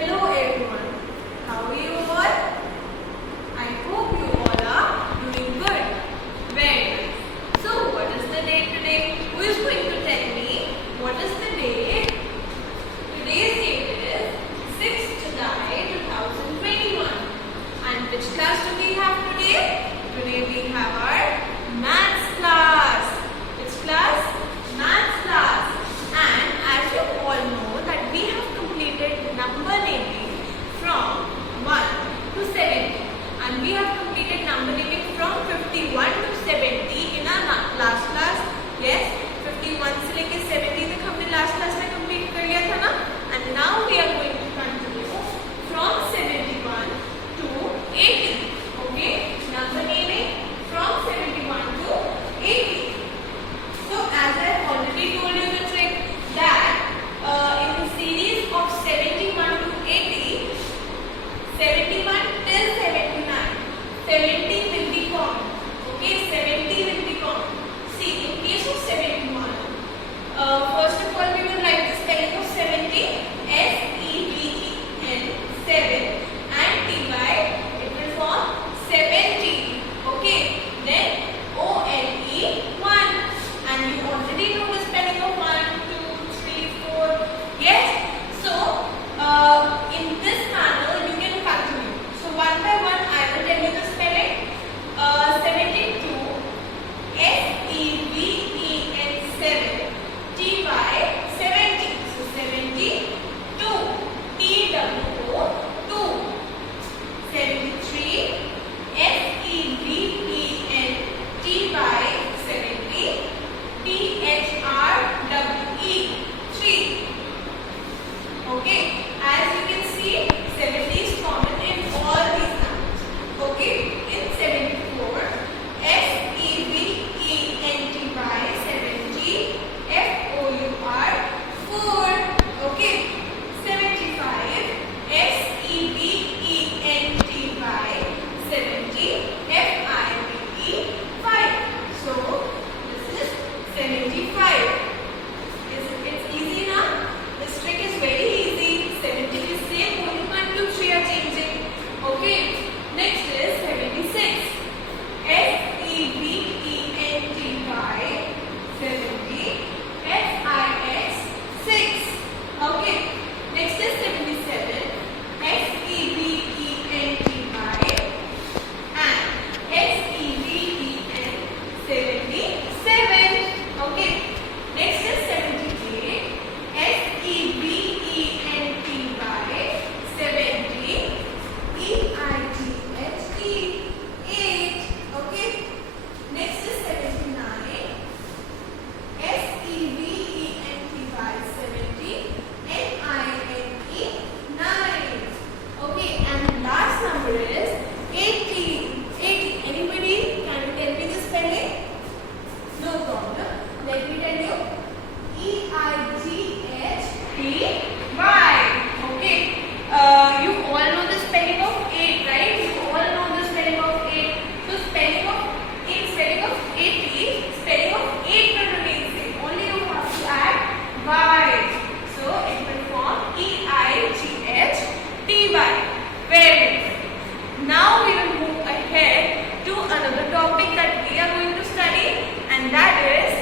Hello everyone, how are you all? I hope you all are doing good. Very nice. So what is the date today? Who is going to tell me what is the date? Today's date is 6th July 2021. And which class do we have today? Today we have our maths class. Which class? Maths class. And as you all know that we have completed number naming from 1 to 70. And we have completed number naming from 51 to 70 in our last class. Yes, 51 से लेके 70 तक हमने last class में complete कर लिया था ना. And now we are going to continue from 71 to 80. Okay, number naming from 71 to 80. So as I have already told you the trick that in the series of 71 to 80, 71 till 79, 70 will be common. Okay, 70 will be common. See, in case of 71, first of all we will write the spelling of 70, S-E-V-E-N, 7, and T-Y, it will form 70. Okay, then O-N-E, 1. And you already know the spelling of 1, 2, 3, 4. Yes? So, in this manner, you can continue. So, one by one, I will tell you the spelling. 72, S-E-V-E-N, 7, T-Y, 70. So, 72, T-W-O, 2. 73, S-E-V-E-N, T-Y, 70. T-H-R-W-E, 3. Okay, as you can see, 70 is common in all these numbers. Okay, in 74, S-E-V-E-N-T-Y, 70, F-O-U-R, 4. Okay, 75, S-E-V-E-N-T-Y, 70, F-I-V-E, 5. So, this is 75. It's easy now? This trick is very easy. 70 is same, only 1, 2, 3 are changing. Okay. Next is 76. S-E-V-E-N-T-Y, 70, F-I-X, 6. Okay. Next is 77. S-E-V-E-N-T-Y and S-E-V-E-N, 77. Okay. Next is 78. S-E-V-E-N-T-Y, 70. E-I-G-H-T, 8. Okay. Next is 79. S-E-V-E-N-T-Y, 70. N-I-N-E, 9. Okay. And the last number is 80. 80. Anybody can you tell me the spelling? No problem. Let me tell you. E-I-G-H-T-Y. Okay. You all know the spelling of 8, right? You all know the spelling of 8. So spelling of 80, spelling of 8 will remain same. Only you have to add Y. So it will form E-I-G-H-T-Y. Very good. Now we will move ahead to another topic that we are going to study, and that is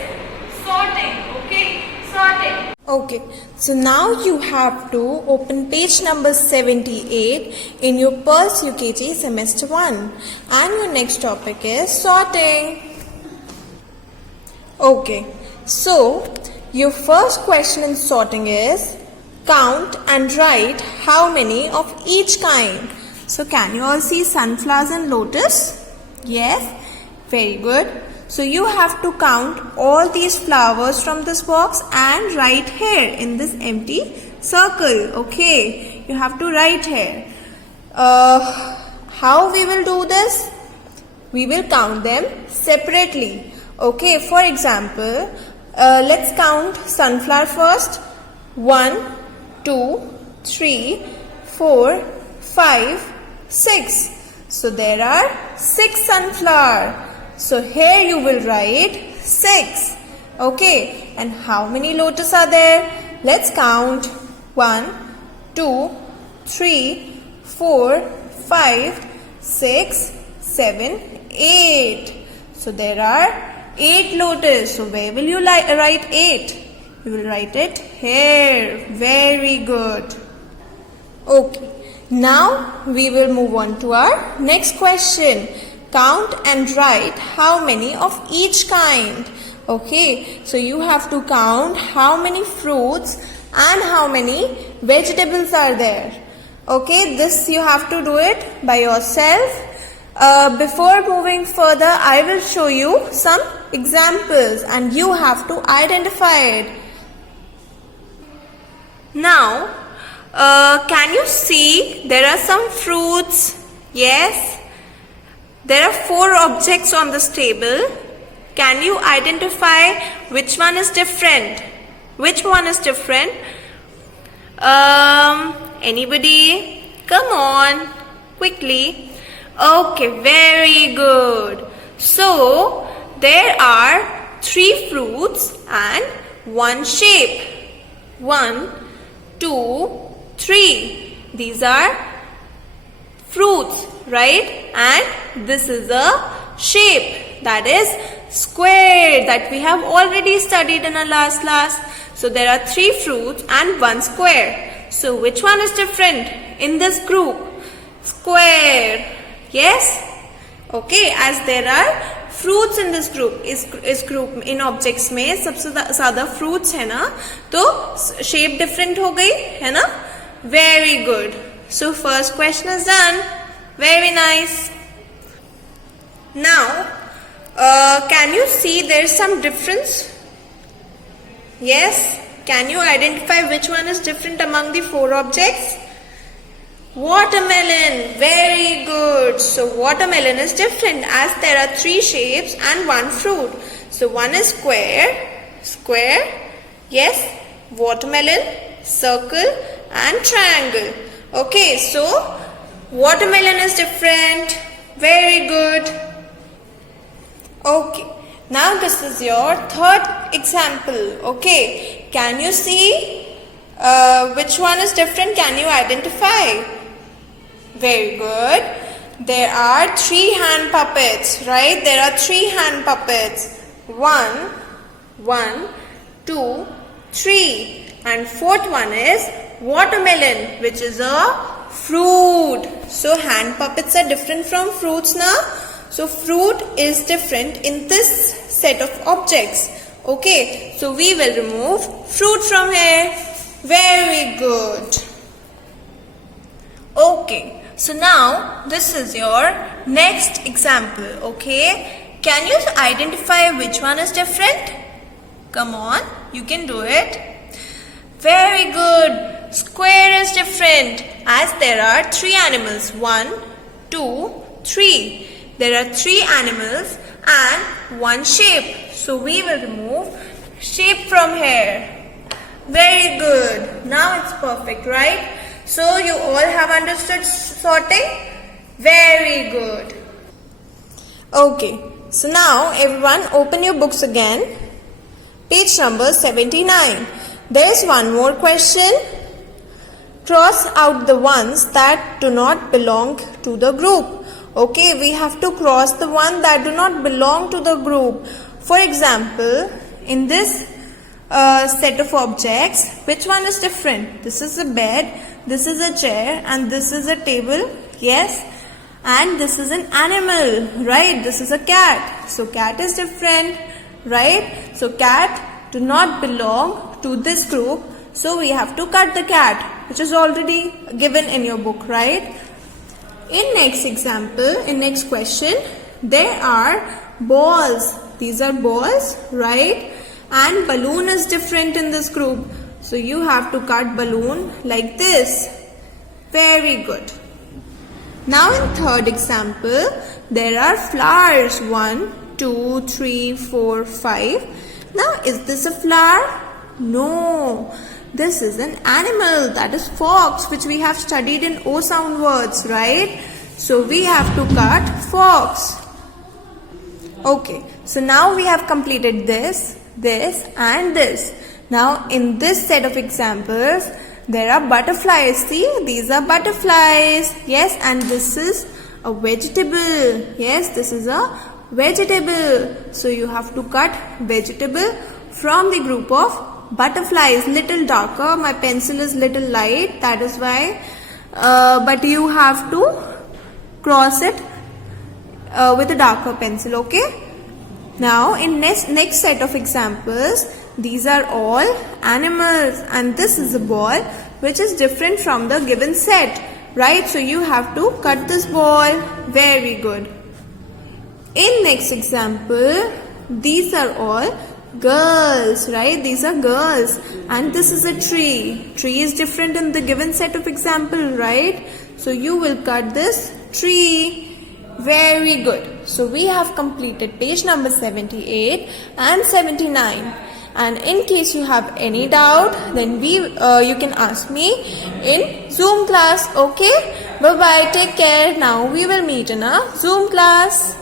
sorting. Okay, sorting. Okay, so now you have to open page number 78 in your Pulse UKG semester 1, and your next topic is sorting. Okay, so your first question in sorting is count and write how many of each kind. So can you all see sunflowers and lotus? Yes, very good. So you have to count all these flowers from this box and write here in this empty circle. Okay, you have to write here. How we will do this? We will count them separately. Okay, for example, let's count sunflower first. 1, 2, 3, 4, 5, 6. So there are 6 sunflower. So here you will write 6. Okay, and how many lotus are there? Let's count. 1, 2, 3, 4, 5, 6, 7, 8. So there are 8 lotus. So where will you write 8? You will write it here. Very good. Okay. Now we will move on to our next question. Count and write how many of each kind. Okay. So you have to count how many fruits and how many vegetables are there. Okay. This you have to do it by yourself. Before moving further, I will show you some examples and you have to identify it. Now, can you see there are some fruits? Yes. There are 4 objects on this table. Can you identify which one is different? Which one is different? Anybody? Come on, quickly. Okay, very good. So, there are 3 fruits and 1 shape. 1, 2, 3. These are fruits, right? And this is a shape, that is square, that we have already studied in our last class. So there are 3 fruits and 1 square. So which one is different in this group? Square. Yes? Okay, as there are fruits in this group, इस group in objects में सबसे ज़्यादा fruits है ना, तो shape different हो गई है ना? Very good. So first question is done. Very nice. Now, can you see there is some difference? Yes? Can you identify which one is different among the 4 objects? Watermelon. Very good. So watermelon is different as there are 3 shapes and 1 fruit. So one is square, square, yes, watermelon, circle and triangle. Okay, so watermelon is different. Very good. Okay, now this is your third example. Okay, can you see which one is different? Can you identify? Very good. There are 3 hand puppets, right? There are 3 hand puppets. 1, 2, 3. And 4th one is watermelon, which is a fruit. So hand puppets are different from fruits now. So fruit is different in this set of objects. Okay, so we will remove fruit from here. Very good. Okay, so now this is your next example. Okay, can you identify which one is different? Come on, you can do it. Very good. Square is different as there are 3 animals. 1, 2, 3. There are 3 animals and 1 shape. So we will remove shape from here. Very good. Now it's perfect, right? So you all have understood sorting? Very good. Okay. So now everyone open your books again. Page number 79. There is one more question. Cross out the ones that do not belong to the group. Okay, we have to cross the one that do not belong to the group. For example, in this set of objects, which one is different? This is a bed, this is a chair, and this is a table. Yes, and this is an animal, right? This is a cat. So cat is different, right? So cat do not belong to this group. So we have to cut the cat, which is already given in your book, right? In next example, in next question, there are balls. These are balls, right? And balloon is different in this group. So you have to cut balloon like this. Very good. Now in third example, there are flowers. 1, 2, 3, 4, 5. Now is this a flower? No. This is an animal, that is fox, which we have studied in O sound words, right? So we have to cut fox. Okay, so now we have completed this and this. Now in this set of examples, There are butterflies. See, these are butterflies. Yes, and this is a vegetable. Yes, this is a vegetable. So you have to cut vegetable from the group of butterflies. Little darker. My pencil is little light. That is why. But you have to cross it with a darker pencil. Okay. Now in next set of examples, these are all animals and this is a ball which is different from the given set, right? So you have to cut this ball. Very good. In next example, these are all girls, right? These are girls and this is a tree. Tree is different in the given set of example, right? So you will cut this tree. Very good. So we have completed page number 78 and 79. And in case you have any doubt, then you can ask me in Zoom class. Okay? Bye bye. Take care. Now we will meet in a Zoom class.